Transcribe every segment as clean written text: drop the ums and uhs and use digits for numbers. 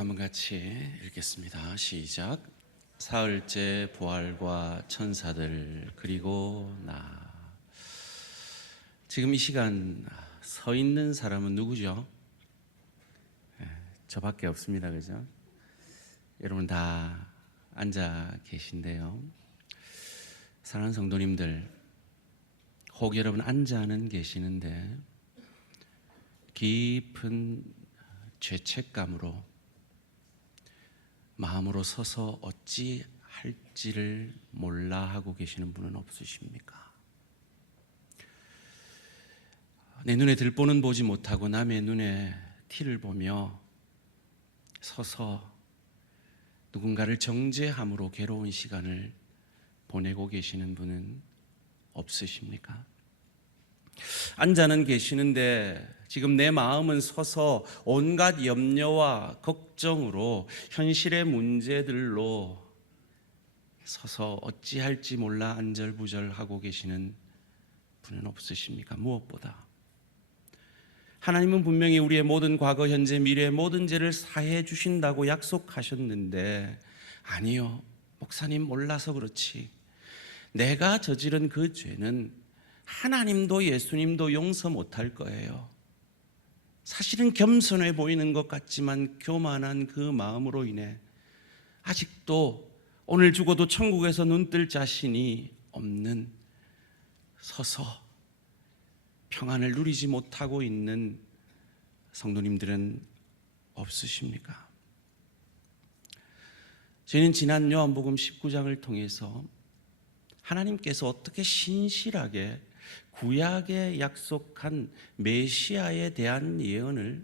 한번 같이 읽겠습니다. 시작. 사흘째 부활과 천사들 그리고 나. 지금 이 시간 서 있는 사람은 누구죠? 저밖에 없습니다. 그죠? 여러분 다 앉아 계신데요. 사랑하는 성도님들, 혹 여러분 앉아는 계시는데 깊은 죄책감으로 마음으로 서서 어찌 할지를 몰라 하고 계시는 분은 없으십니까? 내 눈에 들보는 보지 못하고 남의 눈에 티를 보며 서서 누군가를 정죄함으로 괴로운 시간을 보내고 계시는 분은 없으십니까? 앉아는 계시는데 지금 내 마음은 서서 온갖 염려와 걱정으로 현실의 문제들로 서서 어찌할지 몰라 안절부절하고 계시는 분은 없으십니까? 무엇보다 하나님은 분명히 우리의 모든 과거, 현재, 미래의 모든 죄를 사해 주신다고 약속하셨는데, 아니요, 목사님 몰라서 그렇지, 내가 저지른 그 죄는 하나님도 예수님도 용서 못할 거예요. 사실은 겸손해 보이는 것 같지만 교만한 그 마음으로 인해 아직도 오늘 죽어도 천국에서 눈뜰 자신이 없는, 서서 평안을 누리지 못하고 있는 성도님들은 없으십니까? 저희는 지난 요한복음 19장을 통해서 하나님께서 어떻게 신실하게 구약에 약속한 메시아에 대한 예언을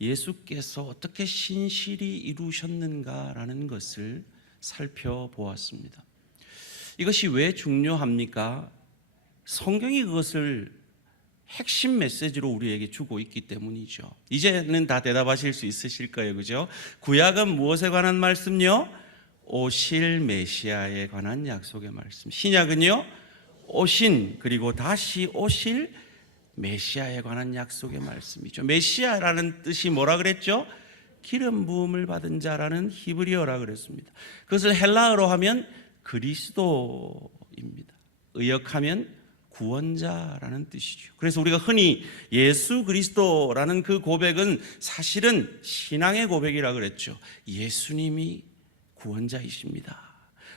예수께서 어떻게 신실히 이루셨는가라는 것을 살펴보았습니다. 이것이 왜 중요합니까? 성경이 그것을 핵심 메시지로 우리에게 주고 있기 때문이죠. 이제는 다 대답하실 수 있으실 거예요. 그죠? 구약은 무엇에 관한 말씀요? 오실 메시아에 관한 약속의 말씀. 신약은요? 오신, 그리고 다시 오실 메시아에 관한 약속의 말씀이죠. 메시아라는 뜻이 뭐라 그랬죠? 기름 부음을 받은 자라는 히브리어라 그랬습니다. 그것을 헬라어로 하면 그리스도입니다. 의역하면 구원자라는 뜻이죠. 그래서 우리가 흔히 예수 그리스도라는 그 고백은 사실은 신앙의 고백이라 그랬죠. 예수님이 구원자이십니다,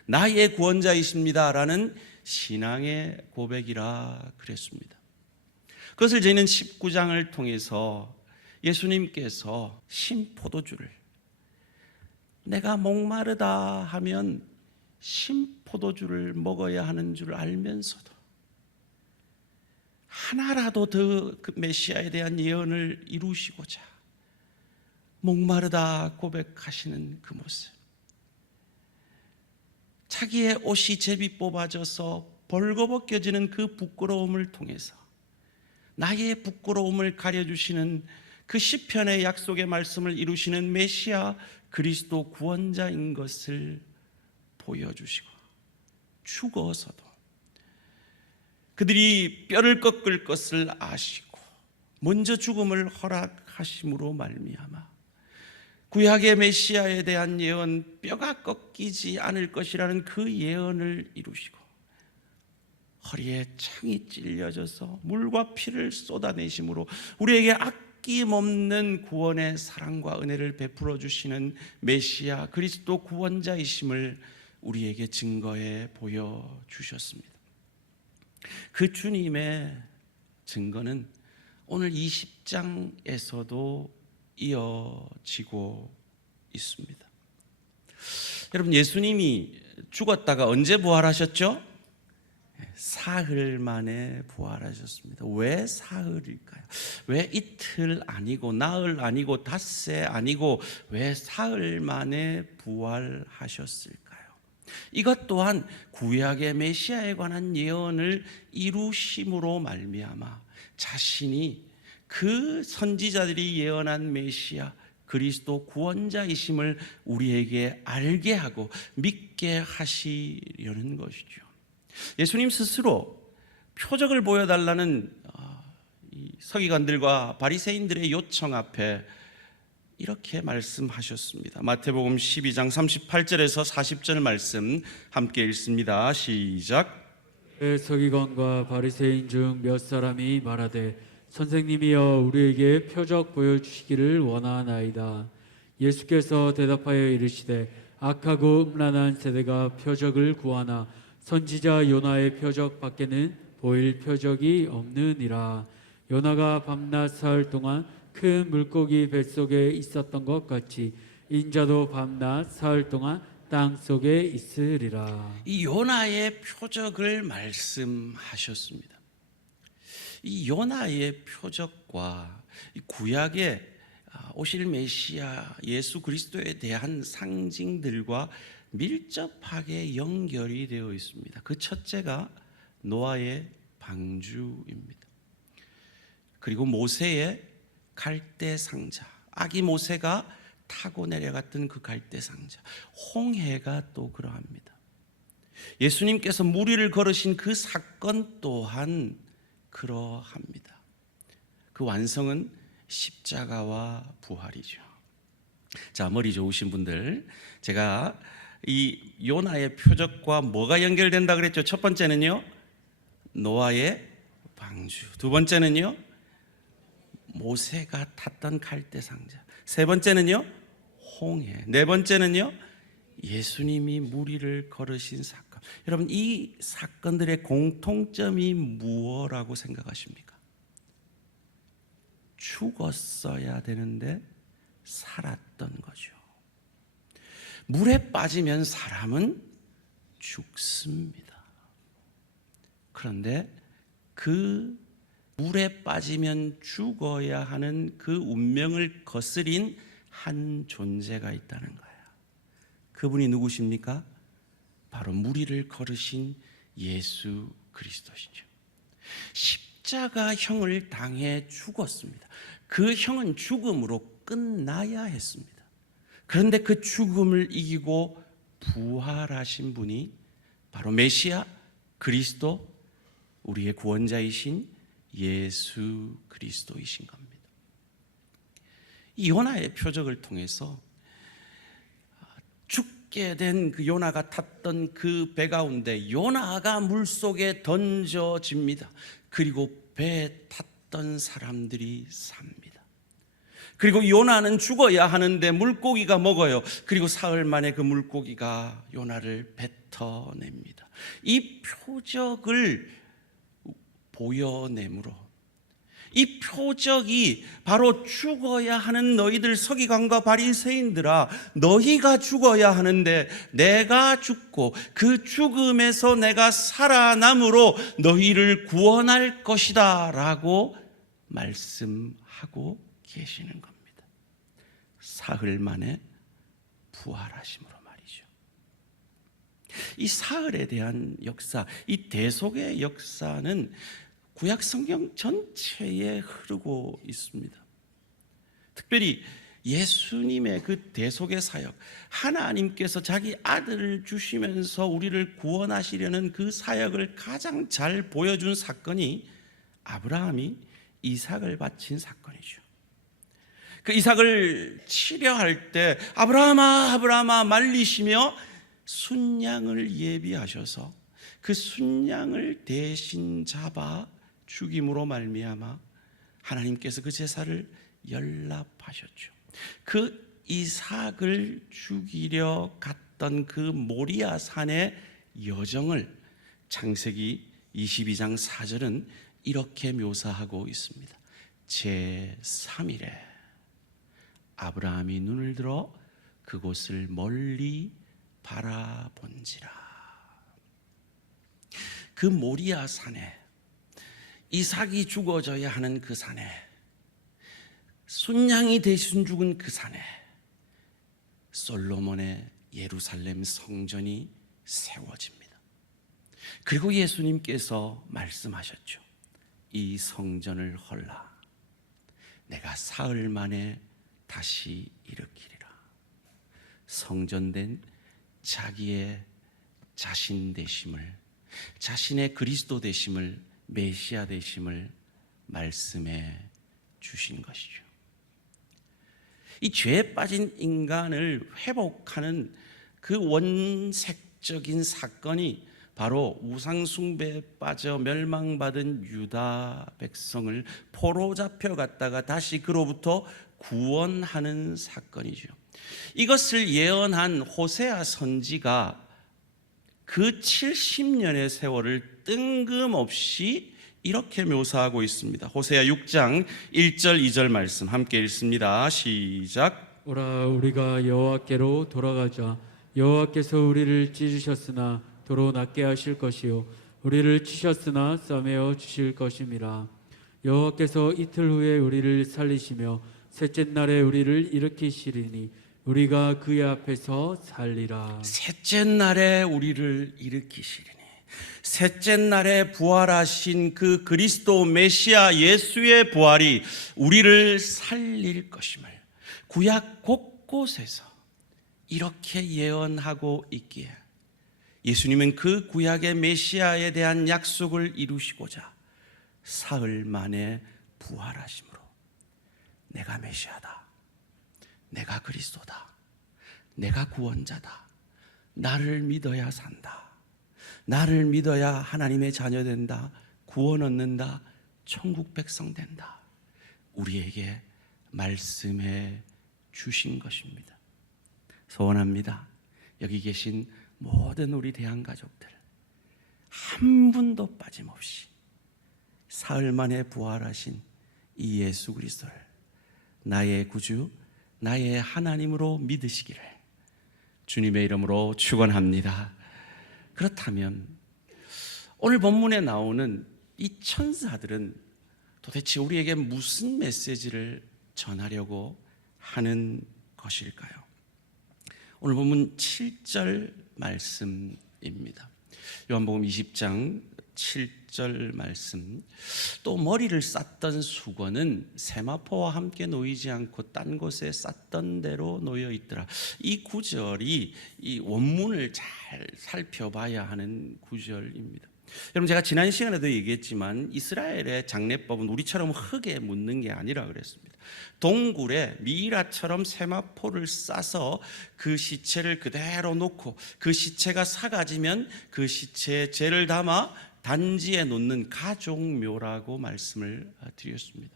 나의 구원자이십니다라는 신앙의 고백이라 그랬습니다. 그것을 저희는 19장을 통해서 예수님께서 신포도주를, 내가 목마르다 하면 신포도주를 먹어야 하는 줄 알면서도 하나라도 더 그 메시아에 대한 예언을 이루시고자 목마르다 고백하시는 그 모습, 자기의 옷이 제비 뽑아져서 벌거벗겨지는 그 부끄러움을 통해서 나의 부끄러움을 가려주시는 그 시편의 약속의 말씀을 이루시는 메시아 그리스도 구원자인 것을 보여주시고, 죽어서도 그들이 뼈를 꺾을 것을 아시고 먼저 죽음을 허락하심으로 말미암아 구약의 메시아에 대한 예언, 뼈가 꺾이지 않을 것이라는 그 예언을 이루시고 허리에 창이 찔려져서 물과 피를 쏟아내심으로 우리에게 아낌없는 구원의 사랑과 은혜를 베풀어 주시는 메시아 그리스도 구원자이심을 우리에게 증거해 보여주셨습니다. 그 주님의 증거는 오늘 20장에서도 이어지고 있습니다. 여러분, 예수님이 죽었다가 언제 부활하셨죠? 사흘 만에 부활하셨습니다. 왜 사흘일까요? 왜 이틀 아니고 나흘 아니고 닷새 아니고 왜 사흘 만에 부활하셨을까요? 이것 또한 구약의 메시아에 관한 예언을 이루심으로 말미암아 자신이 그 선지자들이 예언한 메시아 그리스도 구원자이심을 우리에게 알게 하고 믿게 하시려는 것이죠. 예수님 스스로 표적을 보여달라는 이 서기관들과 바리새인들의 요청 앞에 이렇게 말씀하셨습니다. 마태복음 12장 38절에서 40절 말씀 함께 읽습니다. 시작. 서기관과 바리새인 중 몇 사람이 말하되 선생님이여 우리에게 표적 보여주시기를 원하나이다. 예수께서 대답하여 이르시되 악하고 음란한 세대가 표적을 구하나 선지자 요나의 표적 밖에는 보일 표적이 없느니라. 요나가 밤낮 사흘 동안 큰 물고기 뱃속에 있었던 것 같이 인자도 밤낮 사흘 동안 땅 속에 있으리라. 이 요나의 표적을 말씀하셨습니다. 이 요나의 표적과 이 구약의 오실 메시아 예수 그리스도에 대한 상징들과 밀접하게 연결이 되어 있습니다. 그 첫째가 노아의 방주입니다. 그리고 모세의 갈대 상자, 아기 모세가 타고 내려갔던 그 갈대 상자, 홍해가 또 그러합니다. 예수님께서 무리를 걸으신 그 사건 또한 그러합니다. 그 완성은 십자가와 부활이죠. 자, 머리 좋으신 분들, 제가 이 요나의 표적과 뭐가 연결된다 그랬죠? 첫 번째는요, 노아의 방주. 두 번째는요, 모세가 탔던 갈대 상자. 세 번째는요, 홍해. 네 번째는요, 예수님이 무리를 걸으신 사건. 여러분, 이 사건들의 공통점이 무엇이라고 생각하십니까? 죽었어야 되는데 살았던 거죠. 물에 빠지면 사람은 죽습니다. 그런데 그 물에 빠지면 죽어야 하는 그 운명을 거스린 한 존재가 있다는 거예요. 그분이 누구십니까? 바로 무리를 걸으신 예수 그리스도시죠. 십자가형을 당해 죽었습니다. 그 형은 죽음으로 끝나야 했습니다. 그런데 그 죽음을 이기고 부활하신 분이 바로 메시아 그리스도, 우리의 구원자이신 예수 그리스도이신 겁니다. 이 요나의 표적을 통해서 죽게 된 그 요나가 탔던 그 배 가운데 요나가 물속에 던져집니다. 그리고 배에 탔던 사람들이 삽니다. 그리고 요나는 죽어야 하는데 물고기가 먹어요. 그리고 사흘 만에 그 물고기가 요나를 뱉어냅니다. 이 표적을 보여내므로, 이 표적이 바로 죽어야 하는 너희들 서기관과 바리새인들아, 너희가 죽어야 하는데 내가 죽고 그 죽음에서 내가 살아남으로 너희를 구원할 것이다 라고 말씀하고 계시는 겁니다. 사흘 만에 부활하심으로 말이죠. 이 사흘에 대한 역사, 이 대속의 역사는 구약 성경 전체에 흐르고 있습니다. 특별히 예수님의 그 대속의 사역, 하나님께서 자기 아들을 주시면서 우리를 구원하시려는 그 사역을 가장 잘 보여준 사건이 아브라함이 이삭을 바친 사건이죠. 그 이삭을 치려할 때 아브라함아 아브라함아 말리시며 순양을 예비하셔서 그 순양을 대신 잡아 죽임으로 말미암아 하나님께서 그 제사를 연납하셨죠. 그 이삭을 죽이려 갔던 그 모리아 산의 여정을 창세기 22장 4절은 이렇게 묘사하고 있습니다. 제3일에 아브라함이 눈을 들어 그곳을 멀리 바라본지라. 그 모리아 산에, 이삭이 죽어져야 하는 그 산에, 순양이 대신 죽은 그 산에 솔로몬의 예루살렘 성전이 세워집니다. 그리고 예수님께서 말씀하셨죠. 이 성전을 헐라 내가 사흘 만에 다시 일으키리라. 성전된 자기의 자신 되심을, 자신의 그리스도 되심을, 메시아 되심을 말씀해 주신 것이죠. 이 죄에 빠진 인간을 회복하는 그 원색적인 사건이 바로 우상숭배에 빠져 멸망받은 유다 백성을 포로 잡혀갔다가 다시 그로부터 구원하는 사건이죠. 이것을 예언한 호세아 선지가 그 70년의 세월을 뜬금없이 이렇게 묘사하고 있습니다. 호세아 6장 1절 2절 말씀 함께 읽습니다. 시작. 오라 우리가 여호와께로 돌아가자. 여호와께서 우리를 찢으셨으나 도로 낫게 하실 것이요 우리를 치셨으나 싸매어 주실 것임이라. 여호와께서 이틀 후에 우리를 살리시며 셋째 날에 우리를 일으키시리니 우리가 그의 앞에서 살리라. 셋째 날에 우리를 일으키시리니, 셋째 날에 부활하신 그 그리스도 메시아 예수의 부활이 우리를 살릴 것임을 구약 곳곳에서 이렇게 예언하고 있기에 예수님은 그 구약의 메시아에 대한 약속을 이루시고자 사흘 만에 부활하심으로 내가 메시아다, 내가 그리스도다, 내가 구원자다, 나를 믿어야 산다, 나를 믿어야 하나님의 자녀 된다, 구원 얻는다, 천국 백성 된다, 우리에게 말씀해 주신 것입니다. 소원합니다. 여기 계신 모든 우리 대한가족들 한 분도 빠짐없이 사흘 만에 부활하신 이 예수 그리스도를 나의 구주, 나의 하나님으로 믿으시기를 주님의 이름으로 축원합니다. 그렇다면 오늘 본문에 나오는 이 천사들은 도대체 우리에게 무슨 메시지를 전하려고 하는 것일까요? 오늘 본문 7절 말씀입니다. 요한복음 20장 7절 말씀. 또 머리를 쌌던 수건은 세마포와 함께 놓이지 않고 딴 곳에 쌌던 대로 놓여 있더라. 이 구절이 이 원문을 잘 살펴봐야 하는 구절입니다. 여러분, 제가 지난 시간에도 얘기했지만 이스라엘의 장례법은 우리처럼 흙에 묻는 게 아니라 그랬습니다. 동굴에 미이라처럼 세마포를 싸서 그 시체를 그대로 놓고 그 시체가 사가지면 그 시체에 죄를 담아 단지에 놓는 가족묘라고 말씀을 드렸습니다.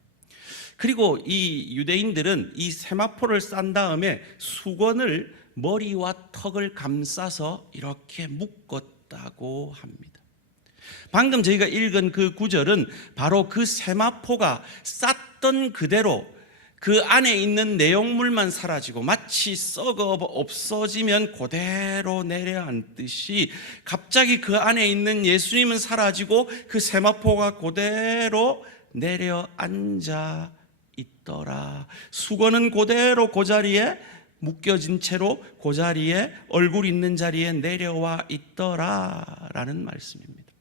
그리고 이 유대인들은 이 세마포를 싼 다음에 수건을 머리와 턱을 감싸서 이렇게 묶었다고 합니다. 방금 저희가 읽은 그 구절은 바로 그 세마포가 쌌던 그대로 그 안에 있는 내용물만 사라지고 마치 썩어 없어지면 그대로 내려앉듯이 갑자기 그 안에 있는 예수님은 사라지고 그 세마포가 그대로 내려앉아 있더라. 수건은 그대로 그 자리에 묶여진 채로 그 자리에 얼굴 있는 자리에 내려와 있더라라는 말씀입니다.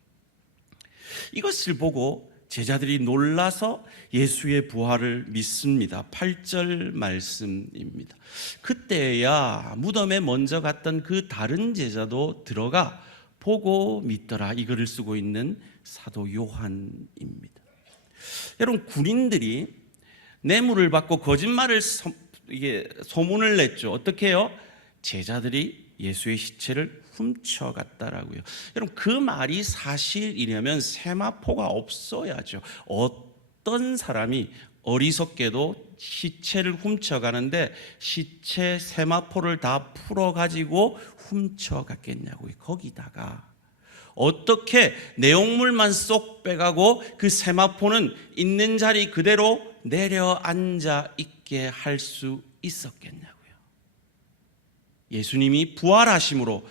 이것을 보고 제자들이 놀라서 예수의 부활을 믿습니다. 8절 말씀입니다. 그때야 무덤에 먼저 갔던 그 다른 제자도 들어가 보고 믿더라. 이 글을 쓰고 있는 사도 요한입니다. 여러분, 군인들이 뇌물을 받고 거짓말을 소문을 냈죠. 어떻게 해요? 제자들이 예수의 시체를 훔쳐갔다라고요. 여러분, 그 말이 사실이려면 세마포가 없어야죠. 어떤 사람이 어리석게도 시체를 훔쳐가는데 시체 세마포를 다 풀어가지고 훔쳐갔겠냐고요. 거기다가 어떻게 내용물만 쏙 빼가고 그 세마포는 있는 자리 그대로 내려앉아 있게 할 수 있었겠냐고요. 예수님이 부활하심으로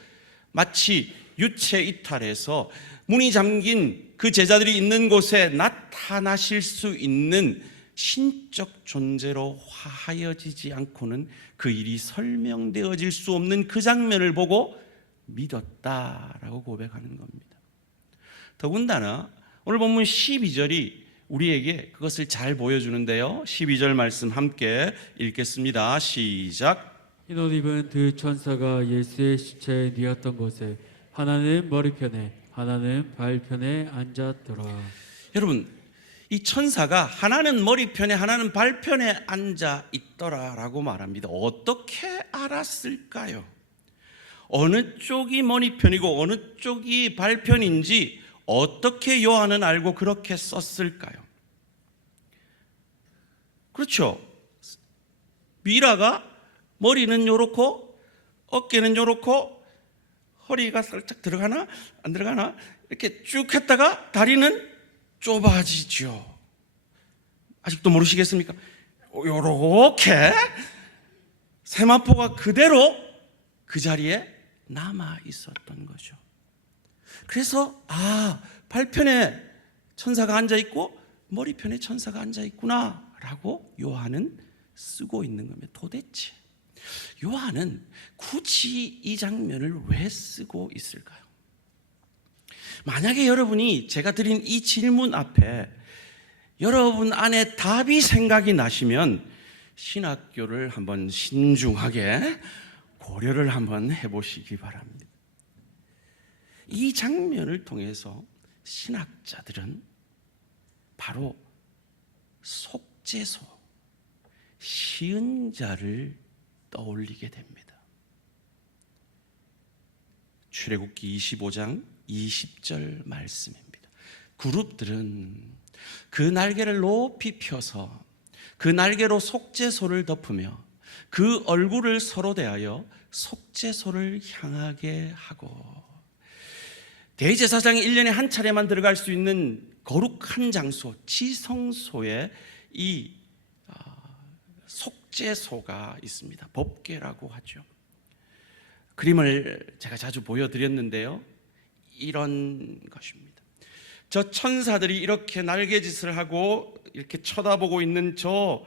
마치 유체 이탈해서 문이 잠긴 그 제자들이 있는 곳에 나타나실 수 있는 신적 존재로 화하여지지 않고는 그 일이 설명되어질 수 없는 그 장면을 보고 믿었다라고 고백하는 겁니다. 더군다나 오늘 본문 12절이 우리에게 그것을 잘 보여주는데요. 12절 말씀 함께 읽겠습니다. 시작. 흰 옷 입은 두 천사가 예수의 시체에 뉘었던 곳에 하나는 머리편에 하나는 발편에 앉았더라. 여러분, 이 천사가 하나는 머리편에 하나는 발편에 앉아 있더라라고 말합니다. 어떻게 알았을까요? 어느 쪽이 머리편이고 어느 쪽이 발편인지 어떻게 요한은 알고 그렇게 썼을까요? 그렇죠. 미라가 머리는 요렇고 어깨는 요렇고 허리가 살짝 들어가나 안 들어가나 이렇게 쭉 했다가 다리는 좁아지죠. 아직도 모르시겠습니까? 요렇게 세마포가 그대로 그 자리에 남아 있었던 거죠. 그래서 발편에 천사가 앉아 있고 머리편에 천사가 앉아 있구나 라고 요한은 쓰고 있는 겁니다. 도대체 요한은 굳이 이 장면을 왜 쓰고 있을까요? 만약에 여러분이 제가 드린 이 질문 앞에 여러분 안에 답이 생각이 나시면 신학교를 한번 신중하게 고려를 한번 해보시기 바랍니다. 이 장면을 통해서 신학자들은 바로 속죄소, 시은자를 떠올리게 됩니다. 출애굽기 25장 20절 말씀입니다. 그룹들은 그 날개를 높이 펴서 그 날개로 속죄소를 덮으며 그 얼굴을 서로 대하여 속죄소를 향하게 하고, 대제사장이 1년에 한 차례만 들어갈 수 있는 거룩한 장소, 지성소에 이 속죄소가 있습니다. 법궤라고 하죠. 그림을 제가 자주 보여드렸는데요, 이런 것입니다. 저 천사들이 이렇게 날개짓을 하고 이렇게 쳐다보고 있는 저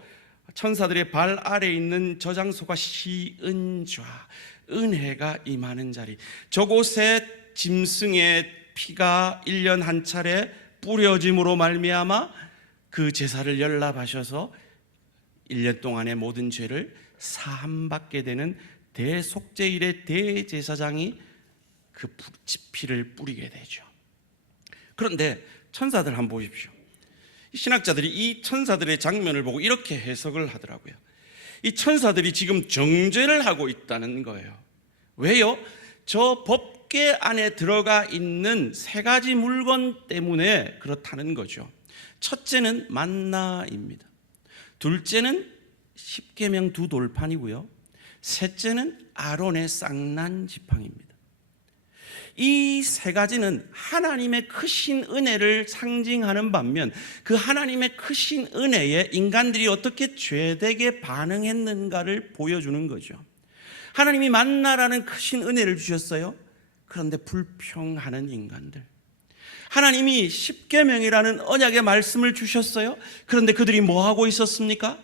천사들의 발 아래에 있는 저 장소가 시은좌, 은혜가 임하는 자리. 저곳에 짐승의 피가 1년 한 차례 뿌려짐으로 말미암아 그 제사를 연락하셔서 1년 동안의 모든 죄를 사함받게 되는 대속죄일의 대제사장이 그 피를 뿌리게 되죠. 그런데 천사들 한번 보십시오. 신학자들이 이 천사들의 장면을 보고 이렇게 해석을 하더라고요. 이 천사들이 지금 정죄를 하고 있다는 거예요. 왜요? 저 법궤 안에 들어가 있는 세 가지 물건 때문에 그렇다는 거죠. 첫째는 만나입니다. 둘째는 십계명 두 돌판이고요. 셋째는 아론의 쌍난 지팡이입니다. 이 세 가지는 하나님의 크신 은혜를 상징하는 반면 그 하나님의 크신 은혜에 인간들이 어떻게 죄되게 반응했는가를 보여주는 거죠. 하나님이 만나라는 크신 은혜를 주셨어요. 그런데 불평하는 인간들. 하나님이 십계명이라는 언약의 말씀을 주셨어요. 그런데 그들이 뭐 하고 있었습니까?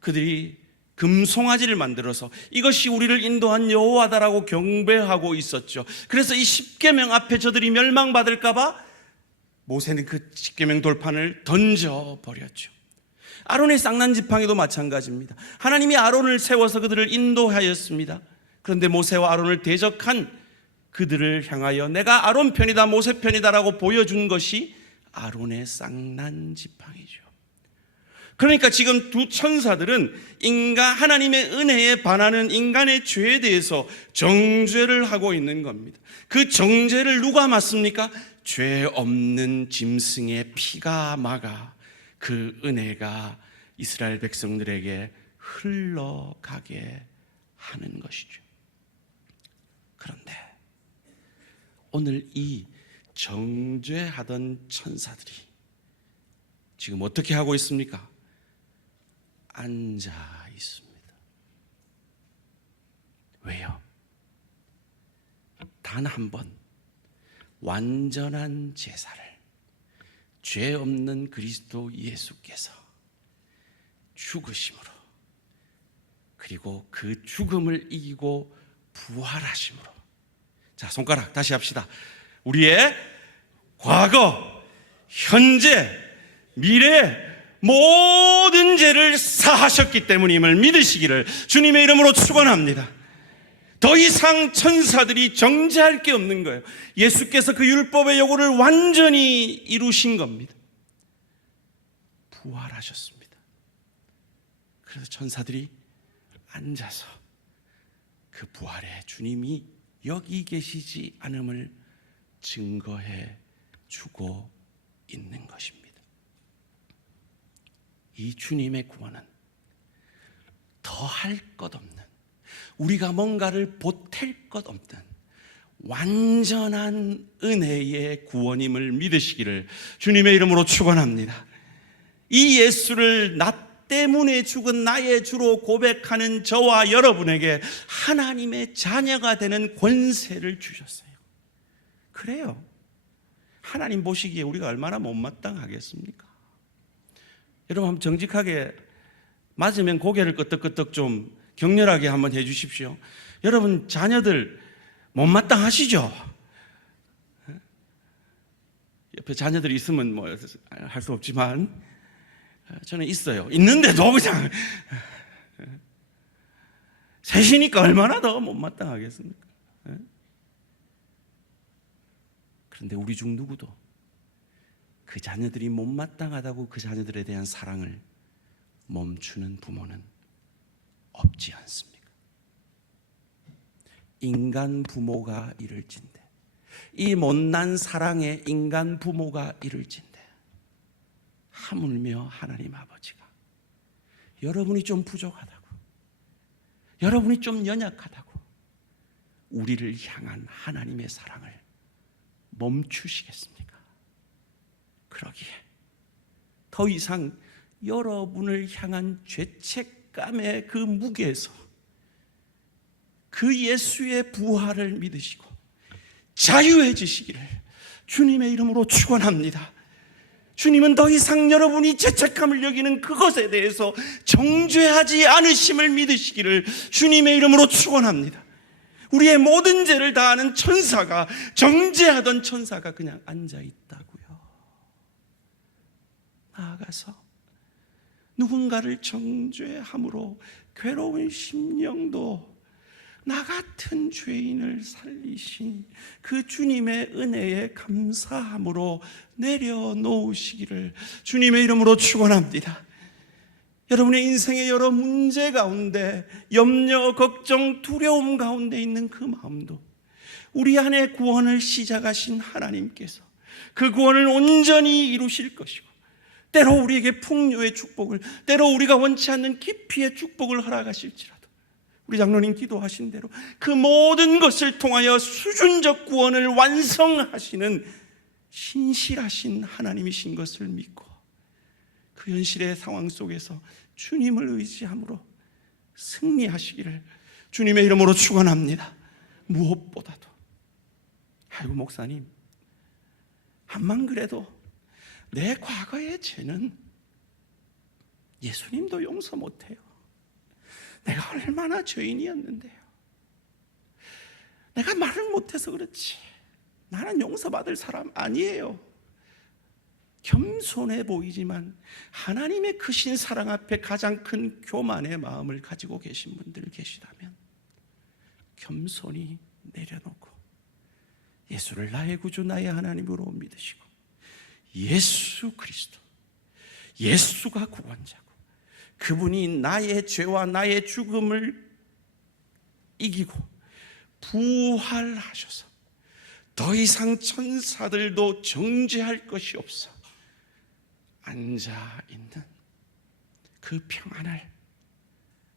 그들이 금송아지를 만들어서 이것이 우리를 인도한 여호와다라고 경배하고 있었죠. 그래서 이 십계명 앞에 저들이 멸망받을까 봐 모세는 그 십계명 돌판을 던져버렸죠. 아론의 쌍난 지팡이도 마찬가지입니다. 하나님이 아론을 세워서 그들을 인도하였습니다. 그런데 모세와 아론을 대적한 그들을 향하여 내가 아론 편이다 모세 편이다라고 보여준 것이 아론의 쌍난 지팡이죠. 그러니까 지금 두 천사들은 하나님의 은혜에 반하는 인간의 죄에 대해서 정죄를 하고 있는 겁니다. 그 정죄를 누가 맡습니까? 죄 없는 짐승의 피가 막아 그 은혜가 이스라엘 백성들에게 흘러가게 하는 것이죠. 그런데 오늘 이 정죄하던 천사들이 지금 어떻게 하고 있습니까? 앉아 있습니다. 왜요? 단 한 번 완전한 제사를 죄 없는 그리스도 예수께서 죽으심으로, 그리고 그 죽음을 이기고 부활하심으로. 자, 손가락 다시 합시다. 우리의 과거, 현재, 미래 모든 죄를 사하셨기 때문임을 믿으시기를 주님의 이름으로 축원합니다. 더 이상 천사들이 정죄할 게 없는 거예요. 예수께서 그 율법의 요구를 완전히 이루신 겁니다. 부활하셨습니다. 그래서 천사들이 앉아서 그 부활의 주님이 여기 계시지 않음을 증거해 주고 있는 것입니다. 이 주님의 구원은 더할 것 없는, 우리가 뭔가를 보탤 것 없는 완전한 은혜의 구원임을 믿으시기를 주님의 이름으로 축원합니다. 이 예수를 나 때문에 죽은 나의 주로 고백하는 저와 여러분에게 하나님의 자녀가 되는 권세를 주셨어요. 그래요. 하나님 보시기에 우리가 얼마나 못마땅하겠습니까? 여러분 한번 정직하게, 맞으면 고개를 끄덕끄덕 좀 격렬하게 한번 해 주십시오. 여러분 자녀들 못마땅하시죠? 옆에 자녀들이 있으면 뭐 할 수 없지만 저는 있어요. 있는데도 그냥 셋이니까 얼마나 더 못마땅하겠습니까? 그런데 우리 중 누구도 그 자녀들이 못마땅하다고 그 자녀들에 대한 사랑을 멈추는 부모는 없지 않습니까? 인간 부모가 이럴진대, 이 못난 사랑에 인간 부모가 이럴진대, 하물며 하나님 아버지가 여러분이 좀 부족하다고, 여러분이 좀 연약하다고 우리를 향한 하나님의 사랑을 멈추시겠습니까? 그러기에 더 이상 여러분을 향한 죄책감의 그 무게에서 그 예수의 부활을 믿으시고 자유해지시기를 주님의 이름으로 축원합니다. 주님은 더 이상 여러분이 죄책감을 여기는 그것에 대해서 정죄하지 않으심을 믿으시기를 주님의 이름으로 축원합니다. 우리의 모든 죄를 다하는 천사가, 정죄하던 천사가 그냥 앉아 있다고요. 나아가서 누군가를 정죄함으로 괴로운 심령도 나 같은 죄인을 살리신 그 주님의 은혜에 감사함으로 내려놓으시기를 주님의 이름으로 축원합니다. 여러분의 인생의 여러 문제 가운데 염려, 걱정, 두려움 가운데 있는 그 마음도 우리 안에 구원을 시작하신 하나님께서 그 구원을 온전히 이루실 것이고, 때로 우리에게 풍요의 축복을, 때로 우리가 원치 않는 깊이의 축복을 허락하실지라도 우리 장로님 기도하신 대로 그 모든 것을 통하여 수준적 구원을 완성하시는 신실하신 하나님이신 것을 믿고 그 현실의 상황 속에서 주님을 의지함으로 승리하시기를 주님의 이름으로 축원합니다. 무엇보다도, 아이고 목사님, 암만 그래도 내 과거의 죄는 예수님도 용서 못해요. 내가 얼마나 죄인이었는데요. 내가 말을 못해서 그렇지 나는 용서받을 사람 아니에요. 겸손해 보이지만 하나님의 크신 사랑 앞에 가장 큰 교만의 마음을 가지고 계신 분들 계시다면 겸손히 내려놓고 예수를 나의 구주, 나의 하나님으로 믿으시고 예수 그리스도, 예수가 구원자고 그분이 나의 죄와 나의 죽음을 이기고 부활하셔서 더 이상 천사들도 정죄할 것이 없어 앉아있는 그 평안을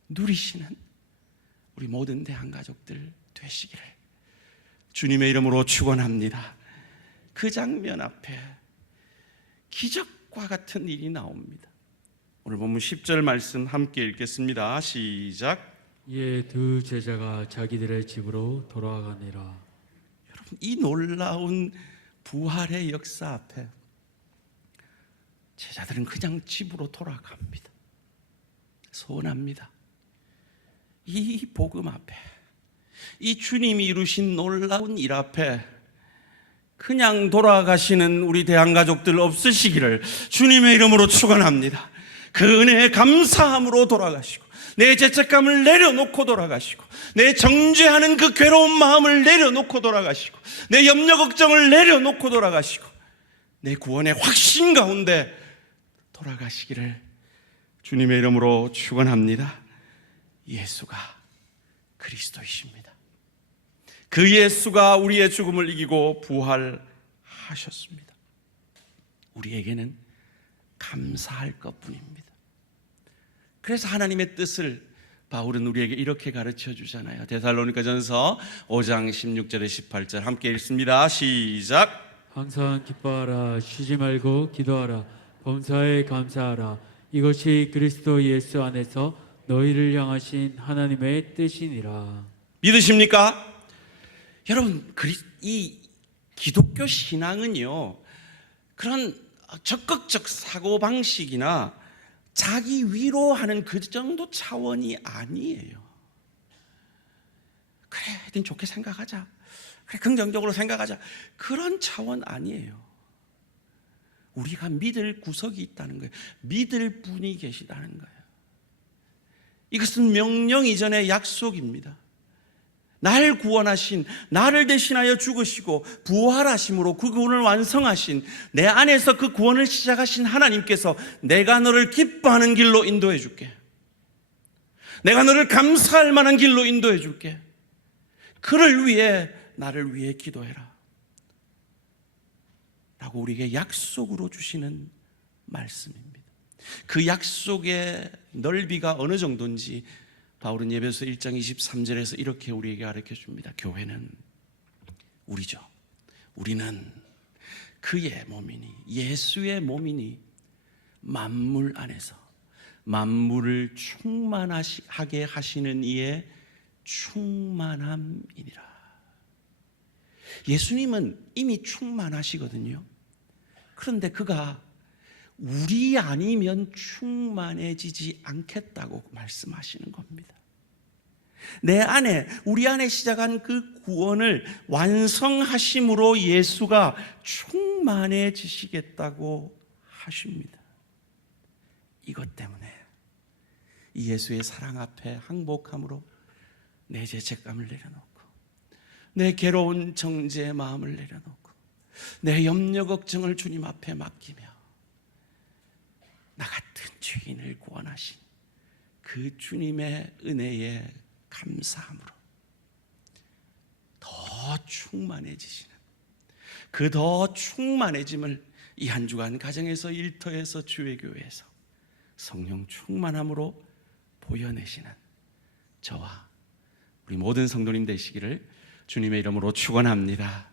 누리시는 우리 모든 대한가족들 되시기를 주님의 이름으로 축원합니다. 그 장면 앞에 기적과 같은 일이 나옵니다. 오늘 본문 10절 말씀 함께 읽겠습니다. 시작. 이에 두 제자가 자기들의 집으로 돌아가니라. 여러분, 이 놀라운 부활의 역사 앞에 제자들은 그냥 집으로 돌아갑니다. 소원합니다. 이 복음 앞에, 이 주님이 이루신 놀라운 일 앞에 그냥 돌아가시는 우리 대한가족들 없으시기를 주님의 이름으로 축원합니다. 그 은혜에 감사함으로 돌아가시고 내 죄책감을 내려놓고 돌아가시고 내 정죄하는 그 괴로운 마음을 내려놓고 돌아가시고 내 염려 걱정을 내려놓고 돌아가시고 내 구원의 확신 가운데 돌아가시기를 주님의 이름으로 축원합니다. 예수가 그리스도이십니다. 그 예수가 우리의 죽음을 이기고 부활하셨습니다. 우리에게는 감사할 것뿐입니다. 그래서 하나님의 뜻을 바울은 우리에게 이렇게 가르쳐 주잖아요. 데살로니가전서 5장 16절에 18절 함께 읽습니다. 시작. 항상 기뻐하라, 쉬지 말고 기도하라, 범사에 감사하라. 이것이 그리스도 예수 안에서 너희를 향하신 하나님의 뜻이니라. 믿으십니까? 여러분, 이 기독교 신앙은요, 그런 적극적 사고방식이나 자기 위로하는 그 정도 차원이 아니에요. 그래, 하여튼 좋게 생각하자. 그래, 긍정적으로 생각하자. 그런 차원 아니에요. 우리가 믿을 구석이 있다는 거예요. 믿을 분이 계시다는 거예요. 이것은 명령 이전의 약속입니다. 날 구원하신, 나를 대신하여 죽으시고 부활하심으로 그 구원을 완성하신, 내 안에서 그 구원을 시작하신 하나님께서 내가 너를 기뻐하는 길로 인도해 줄게. 내가 너를 감사할 만한 길로 인도해 줄게. 그를 위해, 나를 위해 기도해라 라고 우리에게 약속으로 주시는 말씀입니다. 그 약속의 넓이가 어느 정도인지 바울은 예배서 1장 23절에서 이렇게 우리에게 가르쳐 줍니다. 교회는 우리죠. 우리는 그의 몸이니, 예수의 몸이니 만물 안에서 만물을 충만하게 하시는 이의 충만함이니라. 예수님은 이미 충만하시거든요. 그런데 그가 우리 아니면 충만해지지 않겠다고 말씀하시는 겁니다. 내 안에, 우리 안에 시작한 그 구원을 완성하심으로 예수가 충만해지시겠다고 하십니다. 이것 때문에 이 예수의 사랑 앞에 항복함으로 내 죄책감을 내려놓고, 내 괴로운 정죄의 마음을 내려놓고, 내 염려 걱정을 주님 앞에 맡기며 나 같은 죄인을 구원하신 그 주님의 은혜에 감사함으로 더 충만해지시는, 그 더 충만해짐을 이 한 주간 가정에서, 일터에서, 주의교회에서 성령 충만함으로 보여내시는 저와 우리 모든 성도님 되시기를 주님의 이름으로 축원합니다.